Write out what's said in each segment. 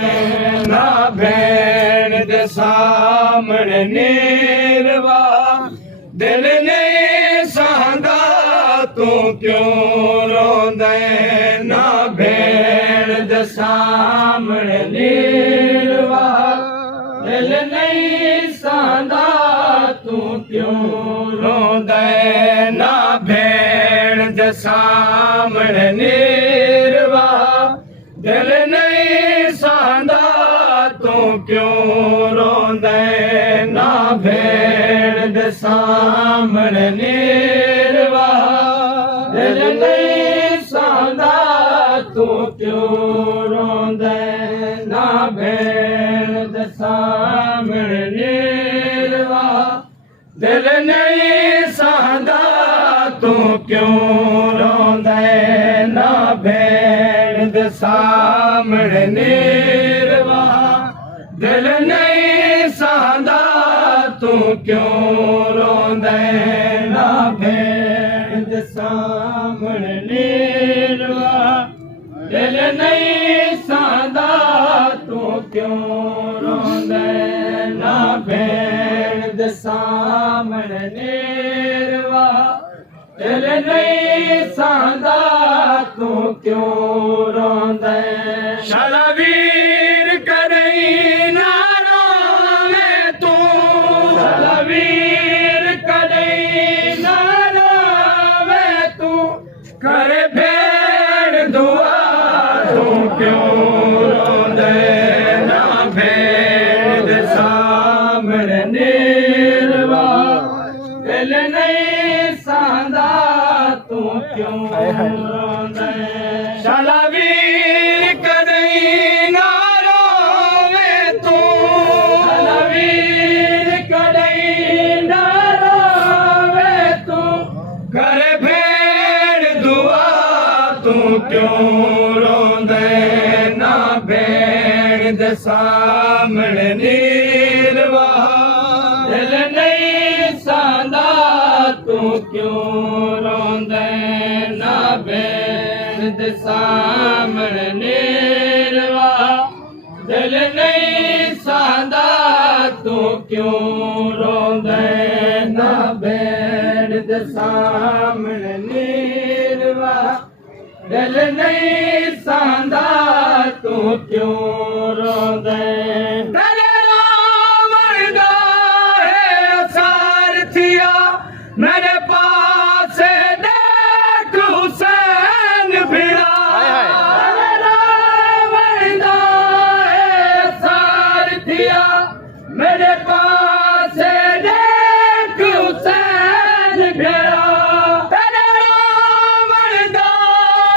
ना भेण दे सामने नेरवा दिल नहीं सहंदा तू क्यों रोंदे ना भेण दे सामने नेरवा दिल नहीं सहंदा तू क्यों रोंदे ना भेण दे सामने नेरवा दिल नहीं सहंदा तू क्यों रोंदे ना भेण दे सामने नेरवा दिल नहीं सहंदा तू क्यों रोंदे ना भेण दे सामने नेरवा दिल नहीं सहंदा तू क्यों रोंदे ना भेण दे सामने नेरवा दिल नहीं सहंदा तू क्यों रोंदे ना भेण दे सामने नेरवा दिल नहीं सहंदा तू क्यों रोंदे ना भेण दे सामने नेरवा दिल नहीं सहंदा तू क्यों रोंदे शलवीर कदई ना रोवे तू शलवीर कदई ना रोवे तू कर भेण दुआ तू क्यों रोंदे ना भेण दे सामने नेरवा दिल नहीं सहंदा तू क्यों रोंदे शलवीर कदई ना रोवे तू शलवीर कदई ना रोवे तू कर भेण दुआ तू क्यों रोंदे ना भेण दे सामने नेरवा दिल नहीं सहंदा तू क्यों रोंदे ना भेण दे सामने नेरवा दिल नहीं सहंदा तू क्यों रोंदे ना भेण दे सामने नेरवा दिल नहीं सहंदा तू क्यों रोंदे मेरे पास देख हुसैन भिड़ा सारथिया मेरे पास देख हुसैन भिड़ा तेरे रावणदा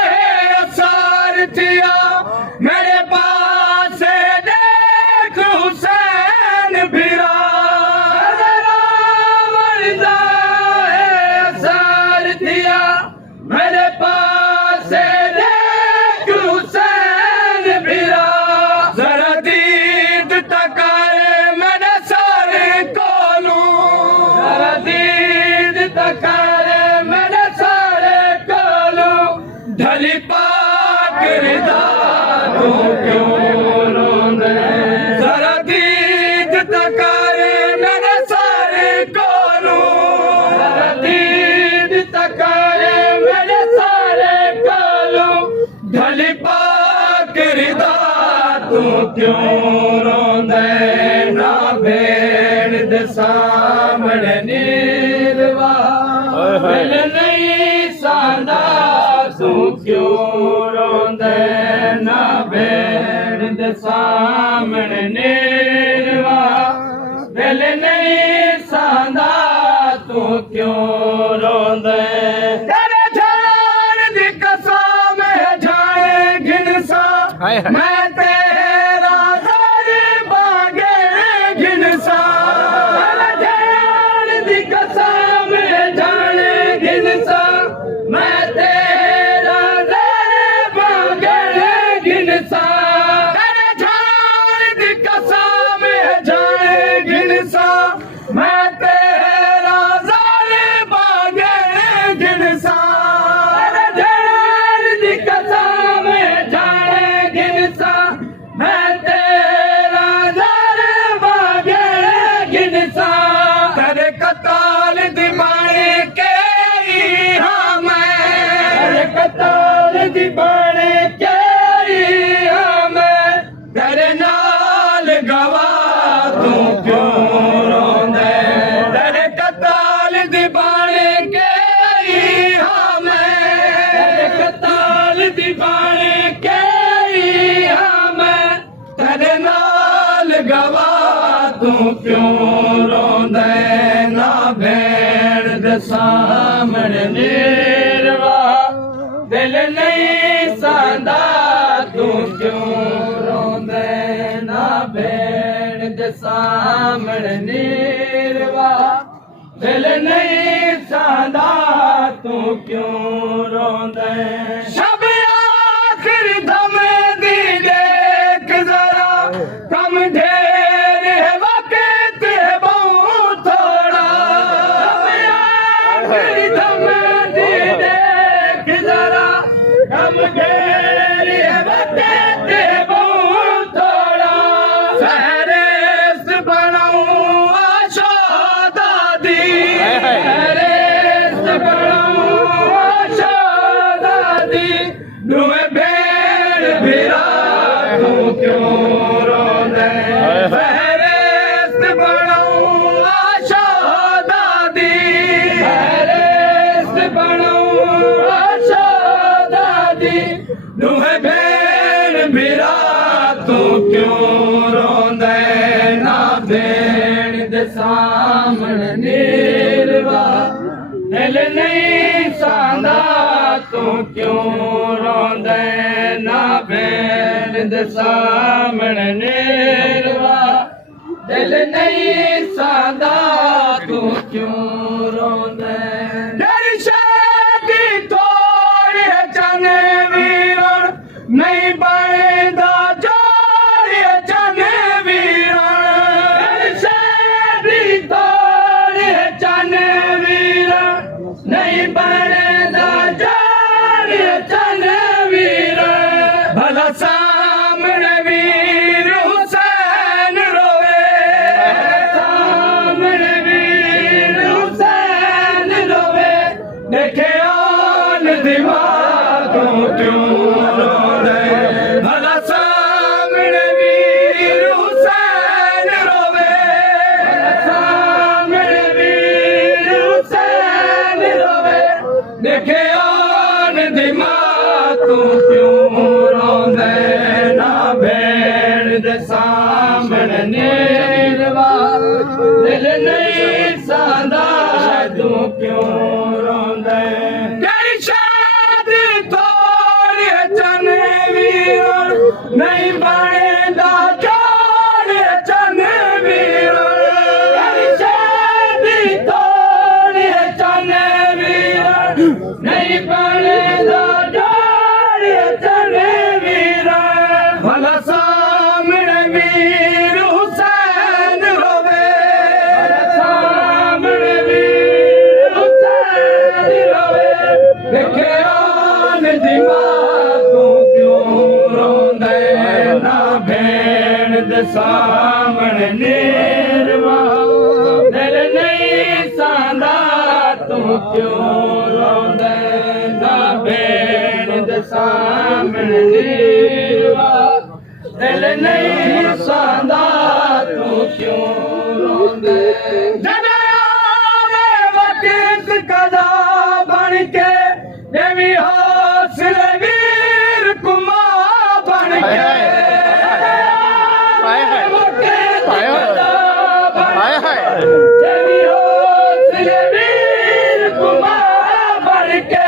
है सारथिया मेरे पास देख हुसैन भिड़ा मेरे पास देख हुसैन भिड़ा जरा दीद तकारे मैंने सारे कोलू जरा दीद तकारे मैंने सारे कोलू ढली पाक रिदा तू क्यों रोंदे जरा दीद तकारे मैंने सारे कोलू जरा दीद तकारे ढली पाक रिदा तू क्यों रोंदे ना भेण दे सामने नेरवा दिल नहीं सहंदा तू क्यों रोंदे ना भेण दे सामने नेरवा दिल नहीं सहंदा तू क्यों रोंदे मैं तेरा घर बागे घिनसा जान दी कसम जाने घिनसा मैं तेरा घर बागे घिनसा जान दी कसम जाने घिनसा मैं तेरा घर बागे घिनसा जान दी कसम जाने घिनसा तू क्यों रोंदे ना भेण दे सामने नीरवा दिल नहीं सांदा तू क्यों रोंदे ना भेण दे सामने नीरवा दिल नहीं सांदा तू क्यों रोंदे शब आखिर दम दी देख जरा कम ढेर है वक्त है बहुत थोड़ा शब आखिर दम दी देख जरा कम ढेर है वक्त है बहुत थोड़ा फहरिस्त बनाऊं आशा दी फहरिस्त बनाऊं आशा दी दुए भेड़ भिरा तू क्यों रोंदे फहरिस्त बनाऊं आशा दी फहरिस्त बनाऊं आशा दी दुए भेड़ भिरा तू क्यों रोंदे ना भेण दे सामने नीरवा दिल नहीं सांदा तू क्यों रोंदे ना भेण दे सामने नीरवा दिल नहीं सांदा तू क्यों रोंदे तेरी शादी तोड़ी है चन वीरण नहीं बनदा जोड़ी है चन वीरण तेरी शादी तोड़ी है चन वीरण नहीं बनदा जोड़ी है चन वीरण भला सामने वीर हुसैन रोवे सामने वीर हुसैन रोवे देखे आन दिमागों क्यों रोवे भला सामने वीर हुसैन रोवे भला सामने वीर हुसैन रोवे देखे आन दिमागों क्यों रोंदे ना भेण दे सामने नीरवा दिल नहीं सांदा तू क्यों रोंदे तेरी शादी तोड़ी है चन वीरण नहीं बनदा जोड़ी है चन वीरण तेरी शादी तोड़ी है चन वीरण नहीं बनदा जोड़ी है चन वीरण भला सामने वीर हुसैन रोवे भला सामने वीर हुसैन रोवे देखे आन दिमागों क्यों रोंदे ना भेण दे सामने नीरवा दिल नहीं सांदा तू क्यों रोंदे ना भेण दे सामने नीरवा दिल नहीं सांदा तू क्यों रोंदे जदा आवे वक्त कदा बन के देवी हौसले वीर कुमा बन के देवी हौसले वीर कुमा बन के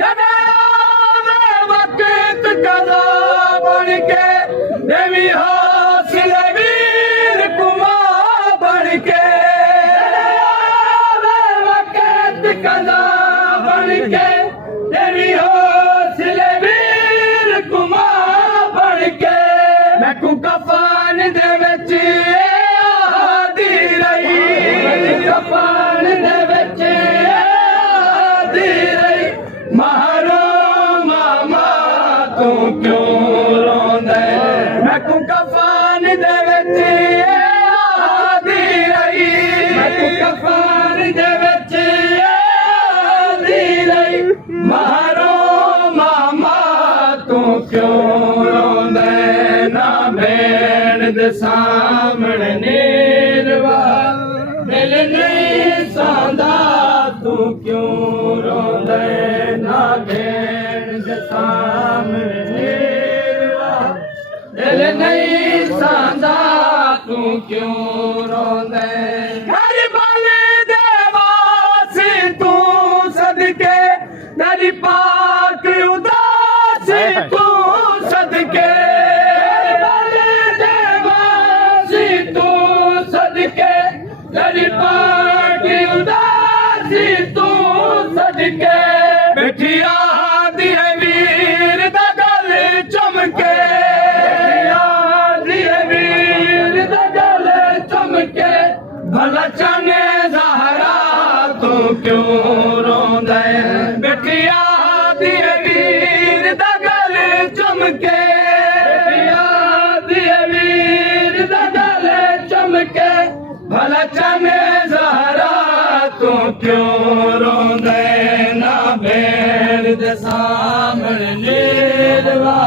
जदा आवे वक्त कदा बन के देवी हौसले वीर कुमा बन के वक्त कदा बन के देवी हौसले वीर कुमा बन के मैं कु कफान दे विच आदी रही कफान दे विच आदी रही मारो मामा तू क्यों रोंदे मैं कु कफान दे विच आदी रही मैं कु कफान दे विच आदी रही मारो मामा तू क्यों रोंदे ना भेण दे सामने नीरवा दिल नहीं सांदा तू क्यों रोंदे ना भेण दे सामने नीरवा दिल नहीं सांदा तू ਤੂੰ ਕਿਉਂ ਰੋਂਦਾ ਘਰ ਵਾਲੇ ਦੇ ਵਾਸੀ ਤੂੰ ਸਦਕੇ ਤੇਰੀ ਪਾਕ ਉਦਾਸੀ ਤੂੰ ਸਦਕੇ ਘਰ ਵਾਲੇ ਦੇ ਵਾਸੀ ਤੂੰ ਸਦਕੇ ਤੇਰੀ ਪਾਕ ਉਦਾਸੀ ਤੂੰ ਸਦਕੇ ਬੈਠਿਆ ਦੀ ਹੈ ਵੀਰ ਦਾ ਗਲ ਚਮਕੇ भला चने ज़हरा तू क्यों रोंदा बेटिया दी वीर दा गल चमके बेटिया दी वीर दा गल चमके भला चने ज़हरा तू क्यों रोंदा ना भेड़ दे सामने नीरवा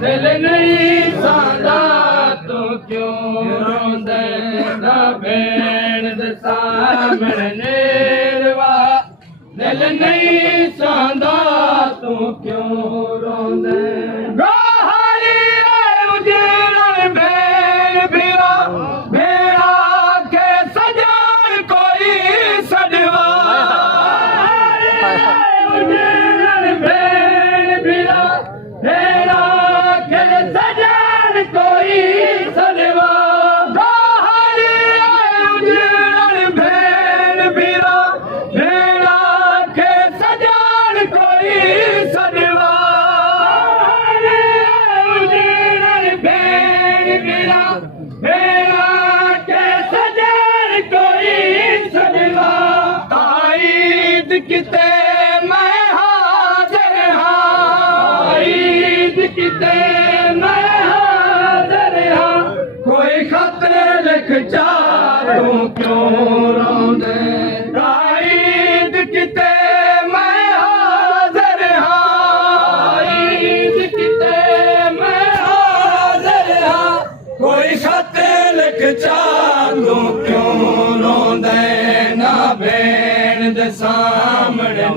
दिल नहीं सांदा तू क्यों रोंदा ना भेड़ दे सामने नीरवा दिल नहीं सांदा तू क्यों रोंदा गोहारी आए उजड़न भेड़ फिरा भेड़ा के सजान कोई सजवा उजड़न भेड़ फिरा भेड़ा के सजान कोई सजवा किते मैं हाज़िर हाँ ईद किते मैं हाज़िर हाँ कोई खत लिख जा तू क्यों रोंदे ईद किते मैं हाज़िर हाँ ईद किते मैं हाज़िर हाँ कोई खत लिख जा तू क्यों रोंदे ना भेड़ दे सामने